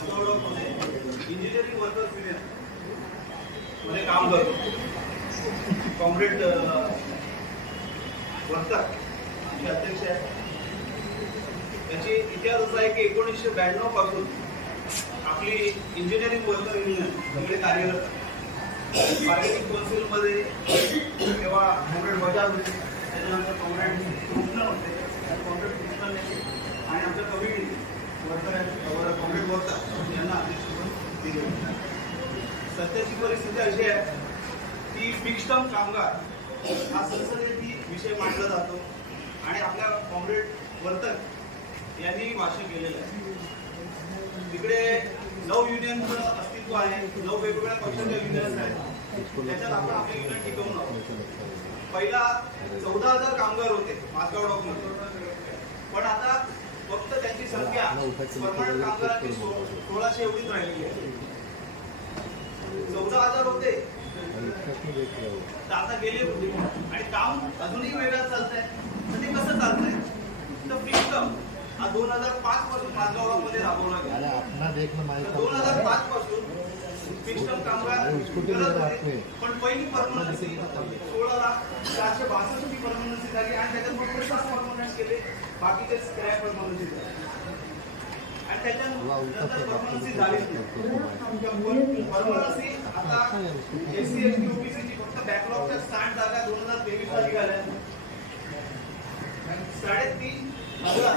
मास्कोमध्ये engineering workers union मध्ये काम करतो. कॉम्रेड वर्कर आमचे अध्यक्ष आहेत. त्याची इतिहास असा आहे की 1992 पासून आपली इंजिनिअरिंग वर्कर युनियन सगळे कार्यरत. बार्गेनिंग काउन्सिलमध्ये तेव्हा कॉम्रेड बजाज होते, त्याच्यानंतर कॉम्रेड कृष्ण होते, कॉम्रेड कृष्ण आणि आमच्या कमिटी वर्कर कॉम्रेड वर्कर यांना अध्यक्ष म्हणून दिले. सध्याची परिस्थिती अशी आहे की फिक्स्ड टर्म कामगार हा संसदेतील विषय मांडला जातो आणि आपल्या कॉम्रेड वर्कर यांनी भाषण केलेलं आहे. तिकडे 9 युनियनचं अस्तित्व आहे, 9 वेगवेगळ्या पक्षाच्या युनियन्स आहेत. त्याच्यात आपण आपले युनियन टिकवून आहोत. पहिला 14,000 कामगार होते मासगाव डॉकमध्ये, पण आता फक्त त्यांची संख्या परमनंट कामगारांची 1600 एवढीच राहिलेली आहे. 14,000 होते आता गेले होते आणि काम अजूनही वेगळं चालत आहे. तर ते कसं चालत आहे? तर फिक्स्ड टर्म हा 2005 पासून मासगावमध्ये राबवला गेला. 2005 पासून फिक्स्ड टर्म कामगार करत होते, पण पहिली परमनन्सी 16,462 ची परमनन्सी झाली आणि त्याच्यात फक्त 7 परमनन्स केले, बाकीचे स्क्रॅप परमनन्सी झाले. आणि त्याच्यानंतर परमनन्सी झाली परमनन्सी आता एससी एसटी ओबीसीची फक्त बॅकलॉगच्या 60 जागा 2023 ला निघाल्या. 3,500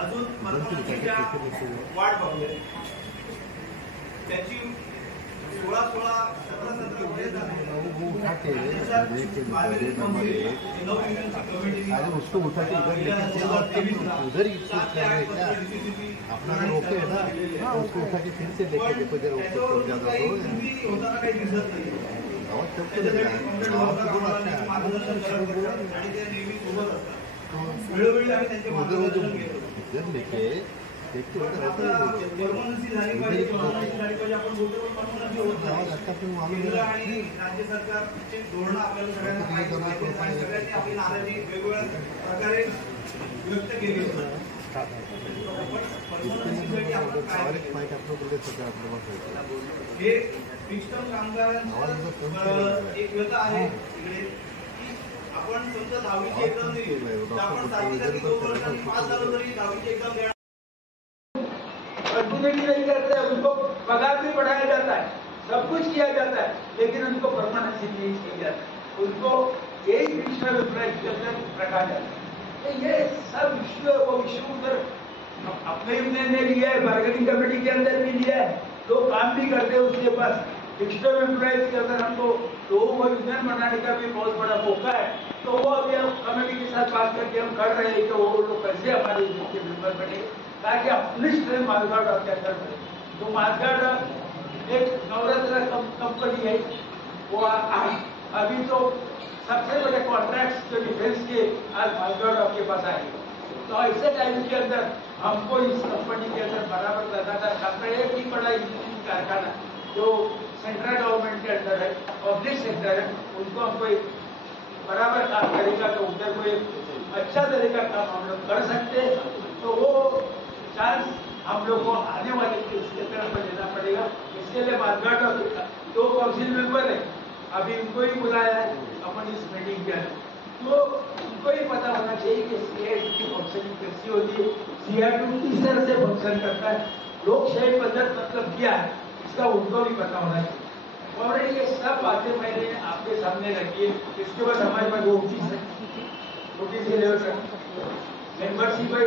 अजून परमनन्सीच्या वाढ बघले. त्याची 16-16, 17-17 पर्यंत अपना रोके है ना, उसको उठा के फिर से लेके देखो जरा ऊपर चढ़ जाता तो लेके देखते परमनन्सी झाली पाहिजे, झाली पाहिजे आपण बोलतो, पण परमनन्सी होत नाही. राज्य सरकारचे धोरण आपल्याला सगळ्यांना माहिती आहे आणि सगळ्यांनी आपली नाराजी वेगवेगळ्या प्रकारे व्यक्त केली होती. हे फिक्स्ड टर्म कामगारांचं एक व्यथा आहे इकडे की आपण समजा 10वीची एक्झाम दिली तर आपण 7वी 2 वर्षांनी पास झालो तरी 10वीची एक्झाम देणार नहीं करते, उनको पगार भी बढ़ाया जाता है, सब कुछ किया जाता है, लेकिन उनको परमानेंसी नहीं किया जाता. उनको यही विषय रखा जाता है. तो ये सब विषय वो विषय उधर अपने यूनियन ने लिया है, बार्गेनिंग कमेटी के अंदर भी लिया है, तो काम भी करते हैं. उसके पास फिक्स्ड एम्प्लॉयज के अंदर हमको लोगों को यूनियन बनाने का भी बहुत बड़ा मौका है. तो वो अभी हम कमेटी के साथ बात करके हम कर रहे हैं कि वो लोग कैसे हमारे यूनियन के मेंबर बने ताकि अपनी स्ट्रेंथ मालगाड़ के अंदर बने. तो मालगाड़ एक नवरत्न कंपनी है, वो अभी तो सबसे बड़े कॉन्ट्रैक्ट जो डिफेंस के आज मालगाड़ के पास आए. तो ऐसे टाइम के अंदर हमको इस कंपनी के अंदर बराबर लगातार काम है. एक ही बड़ा इंजीनियरिंग कारखाना जो सेंट्रल गवर्नमेंट के अंदर है, पब्लिक सेक्टर है, उनको हमको बराबर काम करेगा तो उधर कोई अच्छा तरीका काम हम लोग कर सकते हैं. तो वो चांस हम लोग को आने वाले इसके तरफ लेना पड़ेगा. इसके लिए मालगाड़ 2 काउंसिल मेंबर है, अभी उनको ही बुलाया है अपन इस मीटिंग के अंदर. तो उनको ही पता होना चाहिए कि सीआईटी की फंक्शनिंग कैसी होती है, सीआईटी किस तरह से फंक्शन करता है, लोकशाही पद्धत मतलब क्या है, इसका उनको भी पता होना चाहिए. और ये सब बातें मैंने आपके सामने रखी है. इसके बाद हमारे पास नोटिस है, नोटिस लेवल मेंबरशिप है.